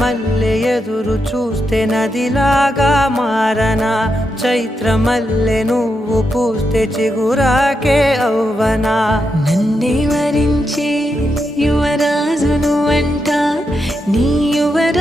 మల్లె ఎదురు చూస్తే నదిలాగా మారనా, చైత్రమల్లె నువ్వు పూస్తే చిగురాకే అవ్వనా. నన్నే వరించే యువరాజును అంట నీ యువరా